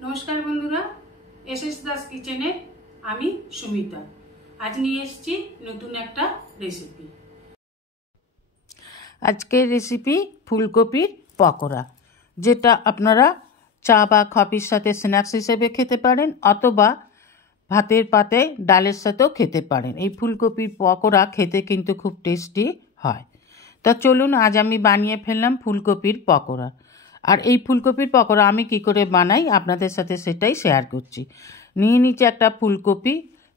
नमस्कार बंधुरा एसएस दास किचेने आमी सुमिता आज निये एसेछि नतून एकटा रेसिपि। आजकेर रेसिपि फुलकपिर पकोड़ा, जेटा आपनारा चा बा कफिर साथे स्नैक्स हिसेबे खेते पारेन अथवा भातेर पाते डालेर साथेও खेते पारेन। এই ফুলকপির পকোড়া খেতে কিন্তু খুব টেস্টি হয়। তা চলুন আজ আমি বানিয়ে ফেললাম ফুলকপির পকোড়া। আর এই ফুলকপির পকোড়া আমি কি করে বানাই আপনাদের সাথে সেটাই শেয়ার করছি। নিয়ে নিচে একটা ফুলকপি,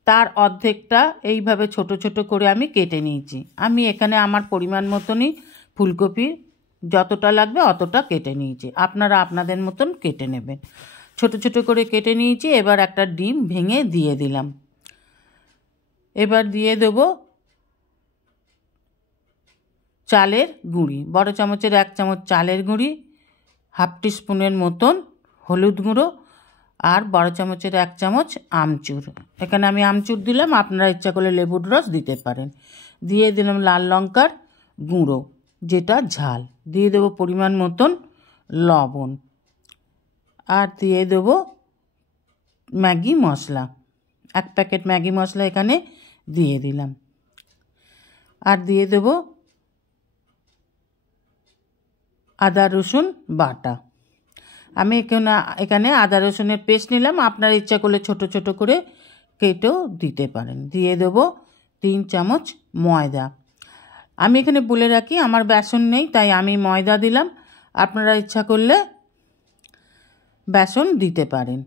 তার অর্ধেকটা এইভাবে ছোট ছোট করে আমি কেটে নিয়েছি। আমি এখানে আমার পরিমাণ মতনই ফুলকপি যতটা লাগবে অতটা কেটে নিয়েছি, আপনারা আপনাদের মতন কেটে নেবেন। ছোট ছোট করে কেটে নিয়েছি। এবার একটা ডিম ভেঙে দিয়ে দিলাম। এবার দিয়ে দেব চালের গুঁড়ি, বড় চামচের 1 চামচ চালের গুঁড়ি, হাফ টিস্পুনের মতন হলুদ গুঁড়ো আর বড় চামচের 1 চামচ আমচুর। এখানে আমি আমচুর দিলাম, আপনারা ইচ্ছা করলে লেবুর রস দিতে পারেন। দিয়ে দিলাম লাল লঙ্কার গুঁড়ো যেটা ঝাল, দিয়ে দেব পরিমাণ মতন লবণ আর দিয়ে দেব ম্যাগি মশলা, 1 প্যাকেট ম্যাগি মশলা এখানে দিয়ে দিলাম। আর দিয়ে দেব আদা রসুন বাটা। আমি এখানে আদা রসুনের পেস্ট নিলাম, আপনার ইচ্ছা করলে ছোট ছোট করে কেটেও দিতে পারেন। দিয়ে দেব 3 চামচ ময়দা। আমি এখানে বলে রাখি আমার বেসন নেই তাই আমি ময়দা দিলাম, আপনারা ইচ্ছা করলে বেসন দিতে পারেন।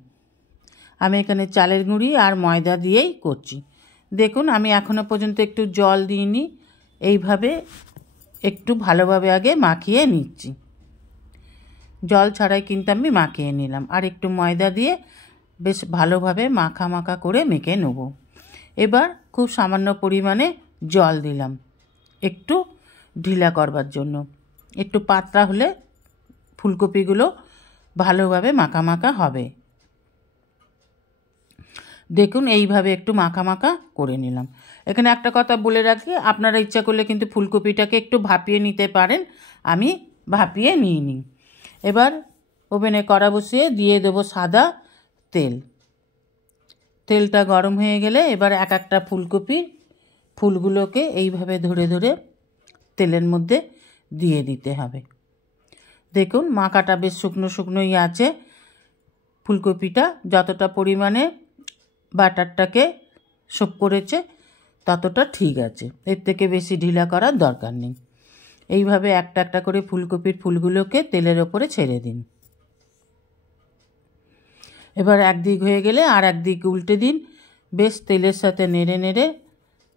আমি এখানে চালের গুঁড়ি আর ময়দা দিয়েই করছি। দেখুন আমি এখনো পর্যন্ত একটু জল দিইনি, এইভাবে একটু ভালোভাবে আগে মাখিয়ে নিচ্ছি। জল ছাড়াই কিন্তু আমি মাখিয়ে নিলাম আর একটু ময়দা দিয়ে বেশ ভালোভাবে মাখা মাখা করে মেখে নেব। এবার খুব সামান্য পরিমাণে জল দিলাম একটু ঢিলা করবার জন্য, একটু পাতলা হলে ফুলকপিগুলো ভালোভাবে মাখা মাখা হবে। দেখুন এইভাবে একটু মাখা মাখা করে নিলাম। এখানে একটা কথা বলে রাখি, আপনারা ইচ্ছা করলে কিন্তু ফুলকপিটাকে একটু ভাপিয়ে নিতে পারেন, আমি ভাপিয়ে নিইনি। এবার ওভেনে কড়া বসিয়ে দিয়ে দেবো সাদা তেল। তেলটা গরম হয়ে গেলে এবার এক একটা ফুলকপির ফুলগুলোকে এইভাবে ধরে ধরে তেলের মধ্যে দিয়ে দিতে হবে। দেখুন মাখাটা বেশ শুকনো শুকনোই আছে। ফুলকপিটা যতটা পরিমাণে বাটারটাকে সোক করেছে ততটা ঠিক আছে, এর থেকে বেশি ঢিলা করার দরকার নেই। এইভাবে একটা একটা করে ফুলকপির ফুলগুলোকে তেলের ওপরে ছেড়ে দিন। এবার একদিক হয়ে গেলে আর একদিক উল্টে দিন। বেশ তেলের সাথে নেড়ে নেড়ে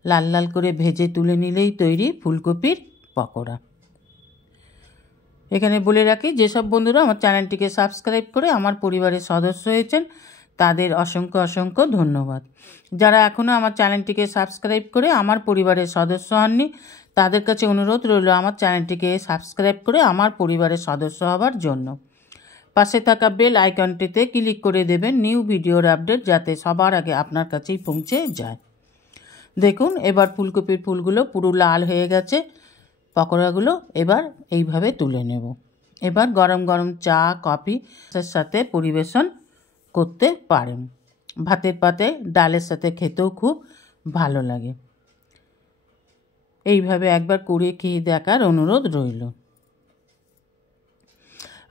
লাল লাল করে ভেজে তুলে নিলেই তৈরি ফুলকপির পকোড়া। এখানে বলে রাখি যেসব বন্ধুরা আমার চ্যানেলটিকে সাবস্ক্রাইব করে আমার পরিবারের সদস্য হয়েছেন তাদের অসংখ্য অসংখ্য ধন্যবাদ। যারা এখনও আমার চ্যানেলটিকে সাবস্ক্রাইব করে আমার পরিবারের সদস্য হননি তাদের কাছে অনুরোধ রইল আমার চ্যানেলটিকে সাবস্ক্রাইব করে আমার পরিবারের সদস্য হবার জন্য। পাশে থাকা বেল আইকনটিতে ক্লিক করে দেবেন নিউ ভিডিওর আপডেট যাতে সবার আগে আপনার কাছেই পৌঁছে যায়। দেখুন এবার ফুলকপির ফুলগুলো পুরো লাল হয়ে গেছে। পকোড়াগুলো এবার এইভাবে তুলে নেব। এবার গরম গরম চা কফির সাথে পরিবেশন করতে পারেন। ভাতের পাতে ডালের সাথে খেতেও খুব ভালো লাগে। এইভাবে একবার করে খেয়ে দেখার অনুরোধ রইল।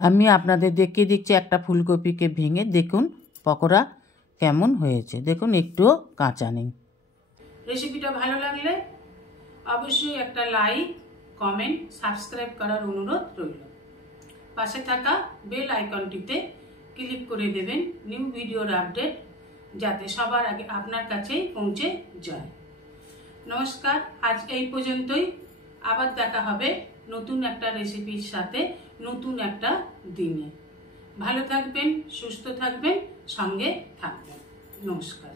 আমি আপনাদের দেখিয়ে দিচ্ছি একটা ফুলকপিকে ভেঙে, দেখুন পকোড়া কেমন হয়েছে। দেখুন একটুও কাঁচা নেই। রেসিপিটা ভালো লাগলে অবশ্যই একটা লাইক কমেন্ট সাবস্ক্রাইব করার অনুরোধ রইল। পাশে থাকা বেল আইকনটিতে ক্লিক করে দেবেন নিউ ভিডিওর আপডেট যাতে সবার আগে আপনার কাছেই পৌঁছে যায়। নমস্কার, আজ এই পর্যন্তই। আবার দেখা হবে নতুন একটা রেসিপির সাথে নতুন একটা দিনে। ভালো থাকবেন, সুস্থ থাকবেন, সঙ্গে থাকবেন। নমস্কার।